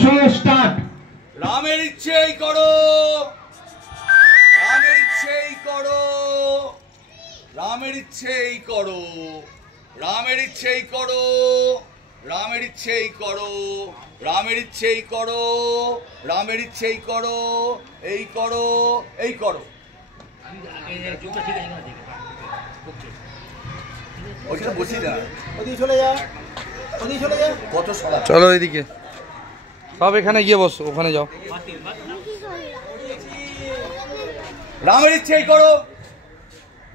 Show start. রামের ইচ্ছেই করো, রামের ইচ্ছেই করো, রামের ইচ্ছেই করো, রামের ইচ্ছেই করো, রামের ইচ্ছেই করো, রামের ইচ্ছেই করো, রামের ইচ্ছেই করো, এই করো, এই করো। ওইখানে বসি না, ওদিকে চলে যা, ওদিকে চলে যা। কত সরা। চলো এদিকে সব, এখানে গিয়ে বসো, ওখানে যাও। রামের ইচ্ছেই করো,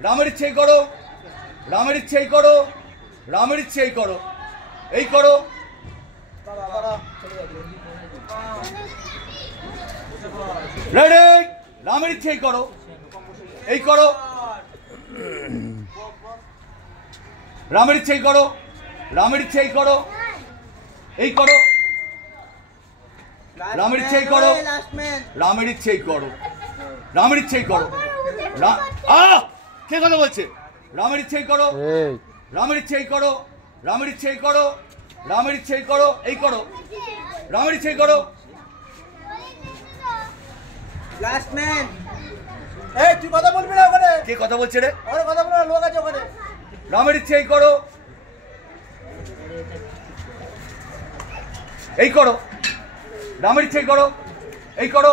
রামের ইচ্ছেই করো, রামের ইচ্ছেই করো, রামের ইচ্ছেই করো, এই করো। রেডি, রামের ইচ্ছেই করো, এই করো, রামের ইচ্ছেই করো, রামের ইচ্ছেই করো, এই করো, রামের ইচ্ছেই করো, রামের ইচ্ছেই করো, রামের ইচ্ছেই করো। কে কথা বলছে? রামের ইচ্ছেই করো, রামের ইচ্ছেই করো, রামের ইচ্ছেই করো, রামের ইচ্ছেই করো, এই করো, রামের ইচ্ছেই করো। Last man. এই তুই কথা বলবি না ওখানে। কে কথা বলছে রে? ওখানে কথা বলবি না, লোক আছে ওখানে। রামের ইচ্ছেই করো, এই করো, রামের ইচ্ছেই করো, এই করো,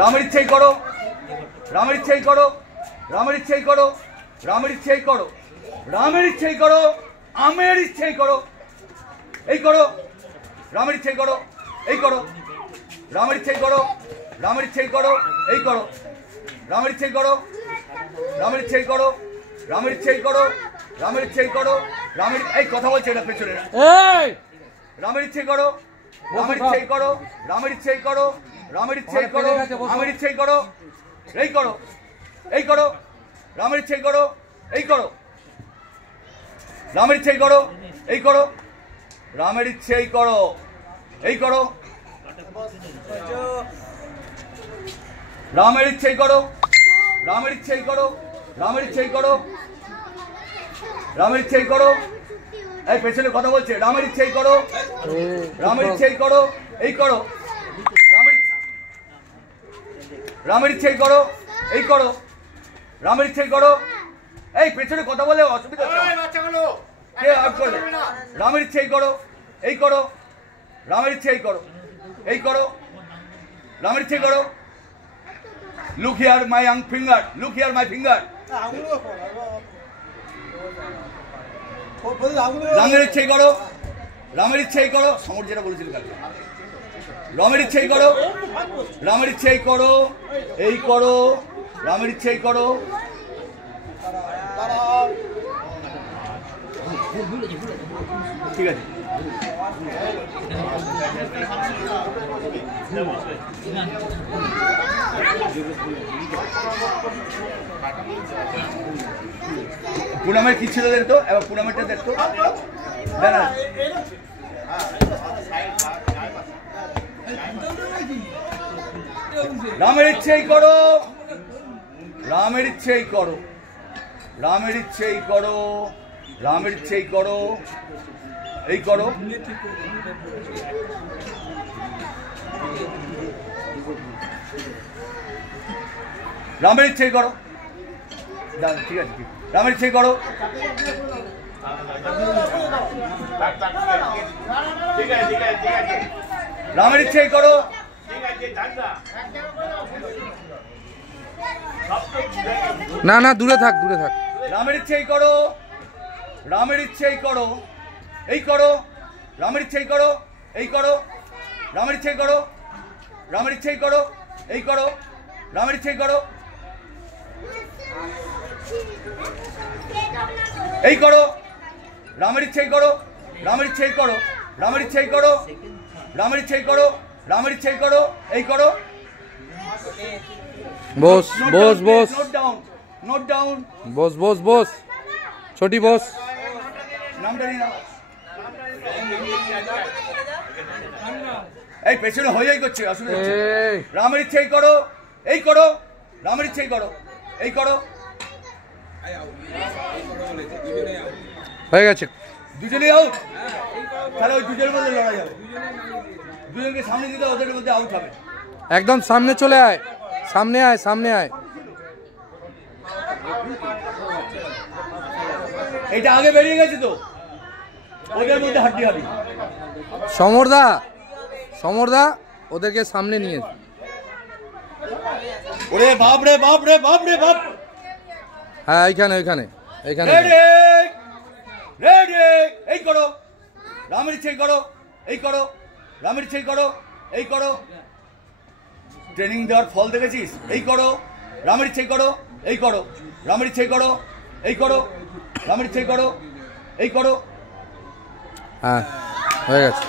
রামের ইচ্ছেই করো, রামের ইচ্ছেই করো, রামের ইচ্ছেই করো, রামের ইচ্ছেই করো, রামের ইচ্ছেই করো, আমের ইচ্ছেই করো, এই করো, রামের ইচ্ছেই করো, এই করো, রামের ইচ্ছেই করো, রামের ইচ্ছেই করো, এই করো, রামের ইচ্ছেই করো, রামের ইচ্ছেই করো, রামের ইচ্ছেই করো, রামের ইচ্ছেই করো, রামের এই কথা বলছে এটা পেছনে। রামের ইচ্ছেই করো, রামের ইচ্ছেই করো, রামের ইচ্ছেই করো, রামের ইচ্ছেই করো, আমের ইচ্ছেই করো, এই করো, এই করো, রামের ইচ্ছেই করো, এই করো, রামের ইচ্ছেই করো, এই করো, রামের ইচ্ছেই করো, এই করো, রামের ইচ্ছেই করো, রামের ইচ্ছেই করো, রামের ইচ্ছেই করো, রামের ইচ্ছেই করো, এই পেছনে কথা বলছে। রামের ইচ্ছেই করো, রামের ইচ্ছেই করো, এই করো, রামের ইচ্ছেই করো, এই করো, রামের ইচ্ছেই করো, এই পেছনে কথা বলে অসুবিধা হচ্ছে। কে আউট করবে? রামের ইচ্ছেই করো, এই করো, রামের ইচ্ছেই করো, এই করো, রামের ইচ্ছেই করো। Look here my young finger, look here my finger. রামের ইচ্ছেই করো, রামের ইচ্ছেই করো, সমর যেটা বলেছিল কালকে। রামের ইচ্ছেই করো, রামের ইচ্ছেই করো, এই করো, রামের ইচ্ছেই করো। ঠিক আছে, পুনামের কি ছিল দেখতো, এবার পুনামেরটা দেখতো। না রামের ইচ্ছেই করো, রামের ইচ্ছেই করো, রামের ইচ্ছেই করো, রামের ইচ্ছেই করো, এই করো, রামের ইচ্ছেই করো। ঠিক আছে, রামের ইচ্ছেই করো, রামের ইচ্ছেই করো, না না, দূরে থাক, দূরে থাক। রামের ইচ্ছেই করো, রামের ইচ্ছেই করো, এই করো, রামের ইচ্ছেই করো, এই করো, রামের ইচ্ছেই করো, রামের ইচ্ছেই করো, এই করো, রামের ইচ্ছেই করো, এই করো, রামের ইচ্ছেই করো, রামের ইচ্ছেই করো, রামের ইচ্ছেই করো, রামের ইচ্ছেই করো, রামের ইচ্ছেই করো, এই করো। বস বস বস, নোট ডাউন, নোট ডাউন, বস বস বস, ছোটি বস। নামটা নিয়ে নাও। এই পেছনে হয়ে করছে, অসুবিধা হচ্ছে। রামের ইচ্ছেই করো, এই করো, রামের ইচ্ছেই করো, এই করো, হয়ে গেছে, দুজনেই আউট। তাহলে ওই দুজনের মধ্যে লড়াই হবে, দুজনকে সামনে দিতে ওদের মধ্যে আউট হবে। একদম সামনে চলে আয়, সামনে আয়, সামনে আয়। এটা আগে বেরিয়ে গেছে তো, ওদের মধ্যে হাড্ডি হাড্ডি। সমরদা, সমরদা ওদেরকে সামনে নিয়ে। ওরে বাপ রে বাপ রে বাপ রে বাপ। হ্যাঁ এইখানে ওইখানে এইখানে। রেডি রেডি, এই করো রামের ইচ্ছে করো, এই করো রামের ইচ্ছে করো, এই করো। ট্রেনিং দেওয়ার ফল দেখেছিস? এই করো রামের ইচ্ছে করো, এই করো রামের ইচ্ছে করো, এই করো রামের ইচ্ছে করো, এই করো। হ্যাঁ হয়ে গেছে।